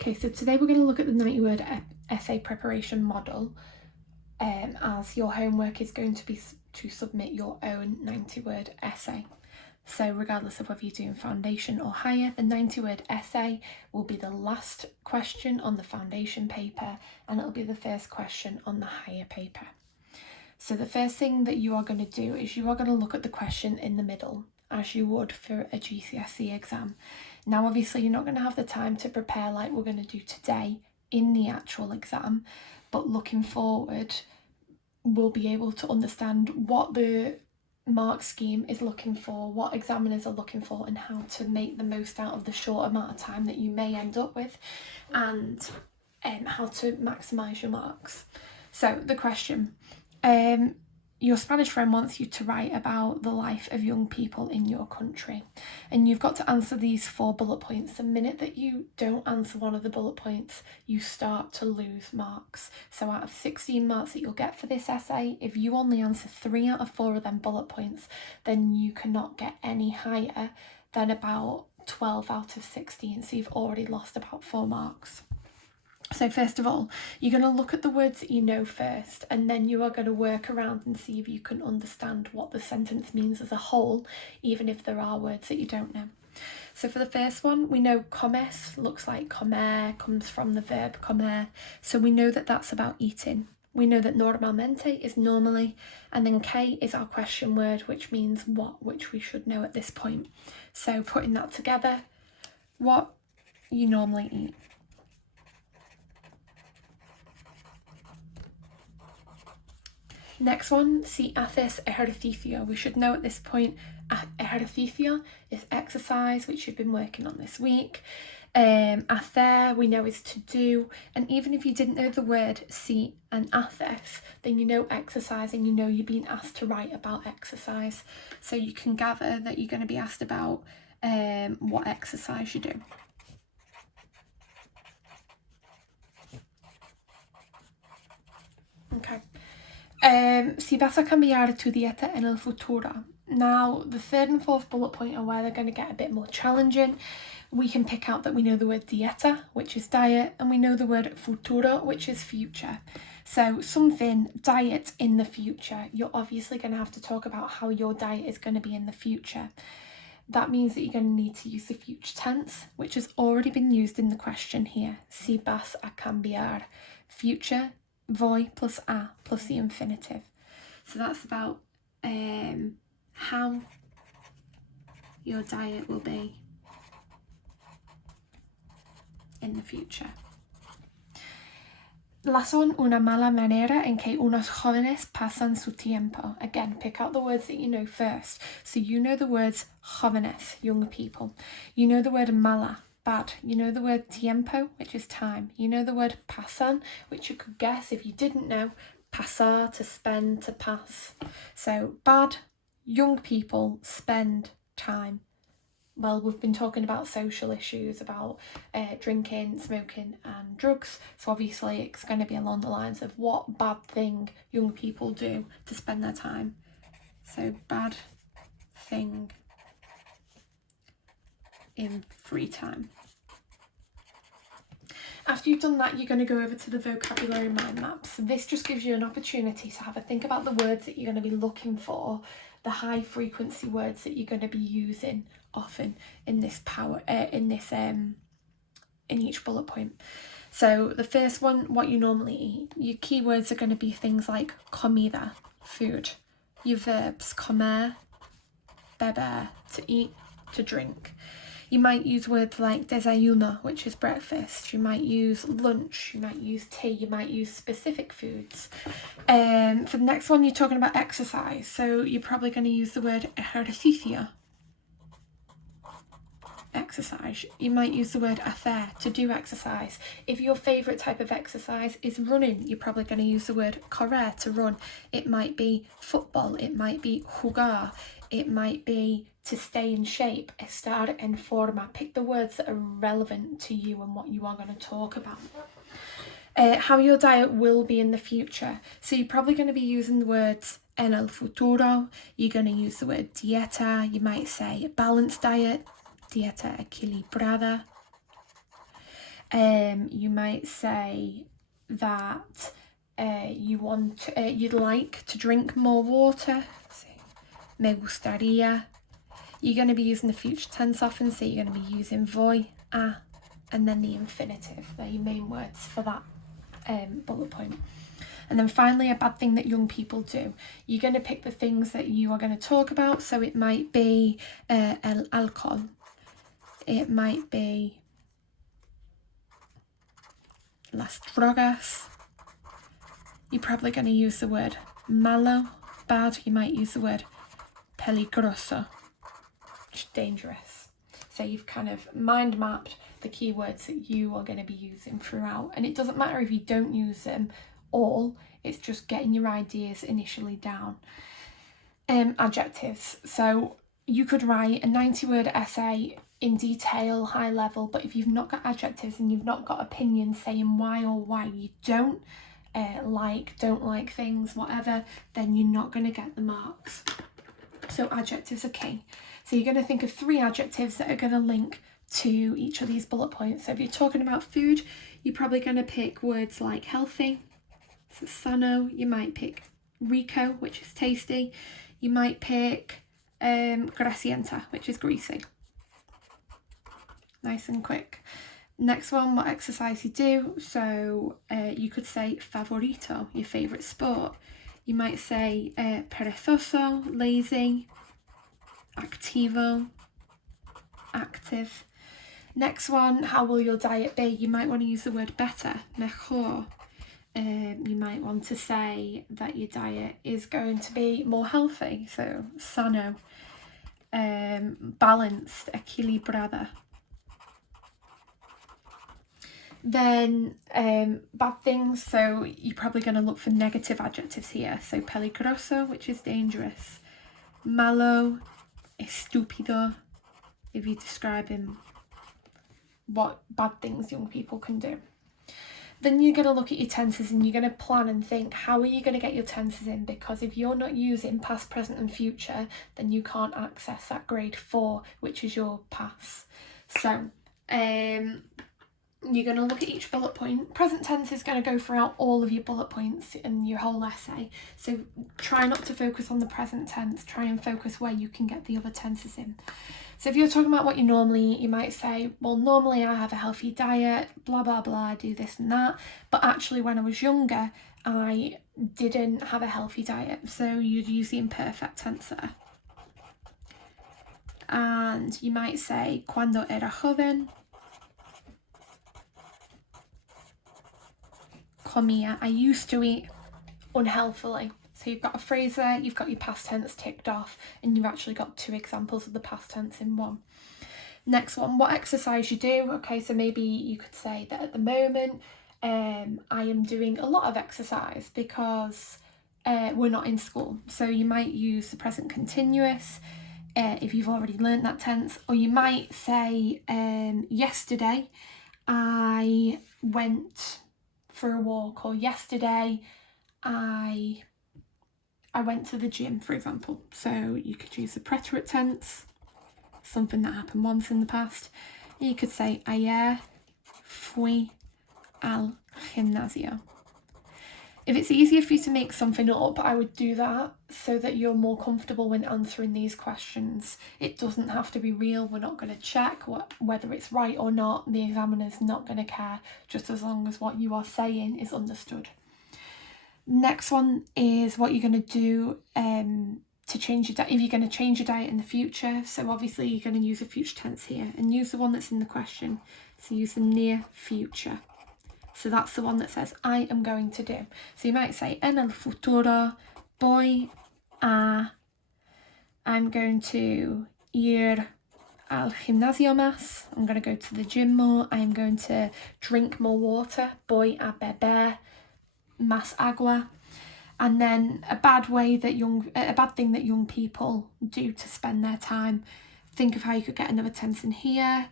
Okay, so today we're going to look at the 90-word essay preparation model, as your homework is going to be to submit your own 90-word essay. So regardless of whether you're doing foundation or higher, the 90-word essay will be the last question on the foundation paper, and it'll be the first question on the higher paper. So the first thing that you are going to do is you are going to look at the question in the middle, as you would for a GCSE exam. Now obviously you're not going to have the time to prepare like we're going to do today in the actual exam, but looking forward we'll be able to understand what the mark scheme is looking for, what examiners are looking for, and how to make the most out of the short amount of time that you may end up with, and how to maximise your marks. So the question, your Spanish friend wants you to write about the life of young people in your country, and you've got to answer these 4 bullet points. The minute that you don't answer one of the bullet points, you start to lose marks. So out of 16 marks that you'll get for this essay, if you only answer 3 out of 4 of them bullet points, then you cannot get any higher than about 12 out of 16, so you've already lost about 4 marks. So first of all, you're going to look at the words that you know first, and then you are going to work around and see if you can understand what the sentence means as a whole, even if there are words that you don't know. So for the first one, we know comes looks like comer, comes from the verb comer, so we know that that's about eating. We know that normalmente is normally, and then que is our question word, which means what, which we should know at this point. So putting that together, what you normally eat. Next one, si haces ejercicio. We should know at this point, ejercicio is exercise, which you've been working on this week. Hacer, we know, is to do. And even if you didn't know the word si and haces, then you know exercise, and you know you're being asked to write about exercise. So you can gather that you're going to be asked about what exercise you do. Okay. Si vas a cambiar tu dieta en el futuro. Now, the 3rd and 4th bullet point are where they're going to get a bit more challenging. We can pick out that we know the word dieta, which is diet, and we know the word futuro, which is future. So something, diet in the future, you're obviously going to have to talk about how your diet is going to be in the future. That means that you're going to need to use the future tense, which has already been used in the question here. Si vas a cambiar. Future, voy plus a plus the infinitive. So that's about how your diet will be in the future. Last one, una mala manera en que unos jóvenes pasan su tiempo. Again, pick out the words that you know first. So you know the words jóvenes, young people. You know the word mala, bad. You know the word tiempo, which is time. You know the word pasan, which you could guess if you didn't know. Pasar, to spend, to pass. So bad, young people, spend time. Well, we've been talking about social issues, about drinking, smoking and drugs. So obviously it's going to be along the lines of what bad thing young people do to spend their time. So bad thing in free time. After you've done that, you're going to go over to the vocabulary mind maps. This just gives you an opportunity to have a think about the words that you're going to be looking for, the high frequency words that you're going to be using often in this in each bullet point. So the first one, what you normally eat. Your keywords are going to be things like comida, food. Your verbs, comer, beber, to eat, to drink. You might use words like desayuno, which is breakfast. You might use lunch. You might use tea. You might use specific foods. For the next one, you're talking about exercise. So you're probably going to use the word ejercicio, exercise. You might use the word hacer, to do exercise. If your favourite type of exercise is running, you're probably going to use the word correr, to run. It might be football. It might be jugar. It might be to stay in shape, estar en forma. Pick the words that are relevant to you and what you are going to talk about. How your diet will be in the future. So you're probably going to be using the words en el futuro. You're going to use the word dieta. You might say balanced diet, dieta equilibrada. You might say that you'd like to drink more water. So, me gustaría. You're going to be using the future tense often, so you're going to be using voy, a, and then the infinitive. They're your main words for that bullet point. And then finally, a bad thing that young people do. You're going to pick the things that you are going to talk about. So it might be el alcohol. It might be las drogas. You're probably going to use the word malo, bad. You might use the word peligroso, which is dangerous. So you've kind of mind mapped the keywords that you are going to be using throughout. And it doesn't matter if you don't use them all, it's just getting your ideas initially down. Adjectives. So you could write a 90-word essay in detail, high level, but if you've not got adjectives and you've not got opinions saying why or why you don't like things, whatever, then you're not going to get the marks. So adjectives are key. So you're going to think of 3 adjectives that are going to link to each of these bullet points. So if you're talking about food, you're probably going to pick words like healthy, so sano. You might pick rico, which is tasty. You might pick grasienta, which is greasy. Nice and quick. Next one, what exercise you do. So you could say favorito, your favourite sport. You might say perezoso, lazy, activo, active. Next one, how will your diet be? You might want to use the word better, mejor. You might want to say that your diet is going to be more healthy, so sano, balanced, equilibrada. Then bad things, so you're probably going to look for negative adjectives here. So peligroso, which is dangerous. Malo, estúpido, if you're describing what bad things young people can do. Then you're going to look at your tenses and you're going to plan and think, how are you going to get your tenses in? Because if you're not using past, present and future, then you can't access that grade 4, which is your pass. So you're going to look at each bullet point. Present tense is going to go throughout all of your bullet points in your whole essay. So try not to focus on the present tense. Try and focus where you can get the other tenses in. So if you're talking about what you normally eat, you might say, well, normally I have a healthy diet, blah, blah, blah, I do this and that. But actually when I was younger, I didn't have a healthy diet. So you'd use the imperfect tense there. And you might say, cuando era joven, comía, I used to eat unhealthily. So you've got a phrase there, you've got your past tense ticked off, and you've actually got 2 examples of the past tense in one. Next one, what exercise you do. Okay, so maybe you could say that at the moment I am doing a lot of exercise because we're not in school. So you might use the present continuous if you've already learned that tense, or you might say yesterday I went for a walk, or yesterday I went to the gym, for example. So you could use the preterite tense, something that happened once in the past. You could say ayer fui al gimnasio. If it's easier for you to make something up, I would do that so that you're more comfortable when answering these questions. It doesn't have to be real. We're not going to check whether it's right or not. The examiner's not going to care, just as long as what you are saying is understood. Next one is what you're going to do to change your diet. If you're going to change your diet in the future, so obviously you're going to use a future tense here and use the one that's in the question. So use the near future. So that's the one that says I am going to do. So you might say en el futuro voy a, I'm going to ir al gimnasio más. I'm going to go to the gym more. I am going to drink more water. Voy a beber más agua. And then a bad thing that young people do to spend their time. Think of how you could get another tense in here.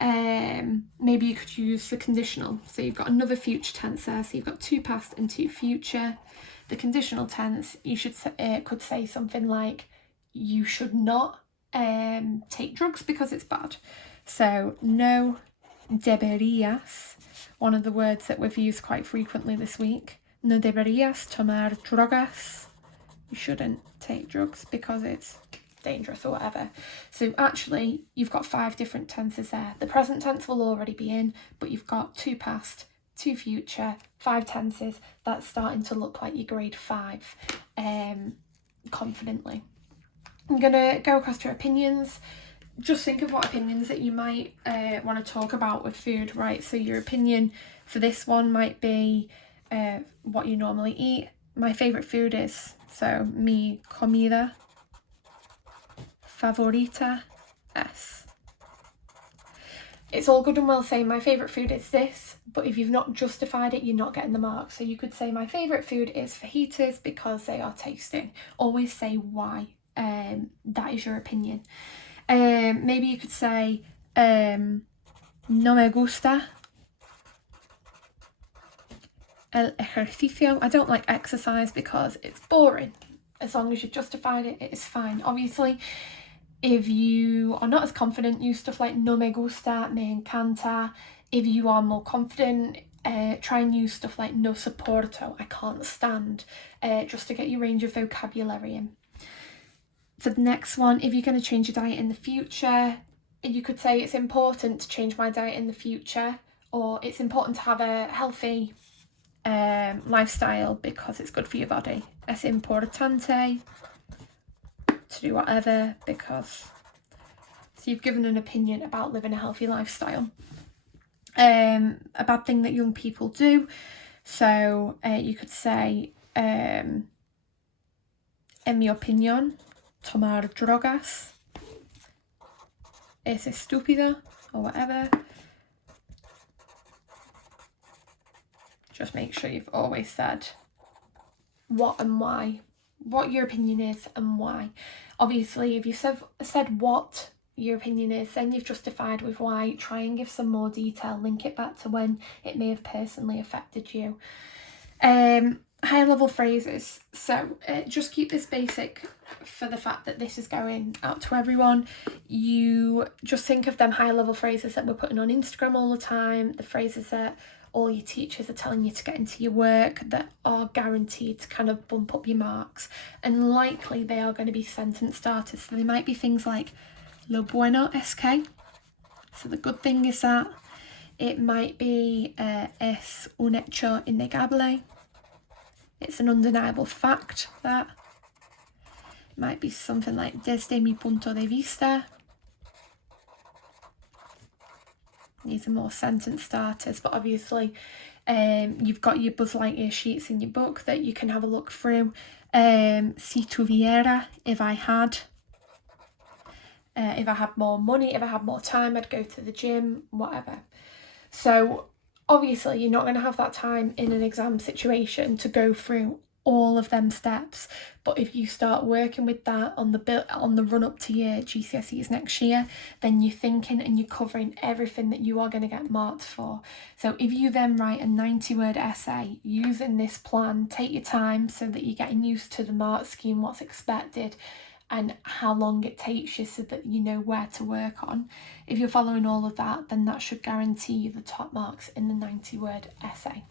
Maybe you could use the conditional. So you've got another future tense there. So you've got 2 past and 2 future. The conditional tense, you could say something like, you should not take drugs because it's bad. So no deberías one of the words that we've used quite frequently this week. No deberías tomar drogas. You shouldn't take drugs because it's dangerous or whatever. So actually, you've got 5 different tenses there. The present tense will already be in, but you've got 2 past, 2 future, 5 tenses. That's starting to look like your grade 5 confidently. I'm going to go across to opinions. Just think of what opinions that you might want to talk about with food, right? So your opinion for this one might be what you normally eat. My favourite food is, so mi comida favorita es. It's all good and well saying my favourite food is this, but if you've not justified it, you're not getting the mark. So you could say my favourite food is fajitas because they are tasty. Always say why. That is your opinion. Maybe you could say no me gusta el ejercicio. I don't like exercise because it's boring. As long as you've justified it, it is fine. Obviously, if you are not as confident, use stuff like no me gusta, me encanta. If you are more confident, try and use stuff like no soporto, I can't stand, just to get your range of vocabulary in. For the next one, if you're going to change your diet in the future, you could say it's important to change my diet in the future, or it's important to have a healthy lifestyle because it's good for your body. Es importante to do whatever because, so you've given an opinion about living a healthy lifestyle. A bad thing that young people do, so you could say en mi opinión tomar drogas es estúpido or whatever. Just make sure you've always said what and why, what your opinion is and why. Obviously, if you said what your opinion is, then you've justified with why. Try and give some more detail, link it back to when it may have personally affected you. Higher level phrases, so just keep this basic for the fact that this is going out to everyone. You just think of them higher level phrases that we're putting on Instagram all the time, the phrases that all your teachers are telling you to get into your work that are guaranteed to kind of bump up your marks, and likely they are going to be sentence starters. So they might be things like lo bueno es que, so the good thing is that. It might be es un hecho innegable, it's an undeniable fact that. It might be something like desde mi punto de vista. These are more sentence starters, but obviously you've got your Buzz Lightyear sheets in your book that you can have a look through. Si tuviera, if I had more money, if I had more time, I'd go to the gym, whatever. So obviously you're not going to have that time in an exam situation to go through all of them steps, but if you start working with that on the run up to your GCSEs next year, then you're thinking and you're covering everything that you are going to get marked for. So if you then write a 90-word essay using this plan, take your time so that you're getting used to the mark scheme, what's expected and how long it takes you, so that you know where to work on. If you're following all of that, then that should guarantee you the top marks in the 90-word essay.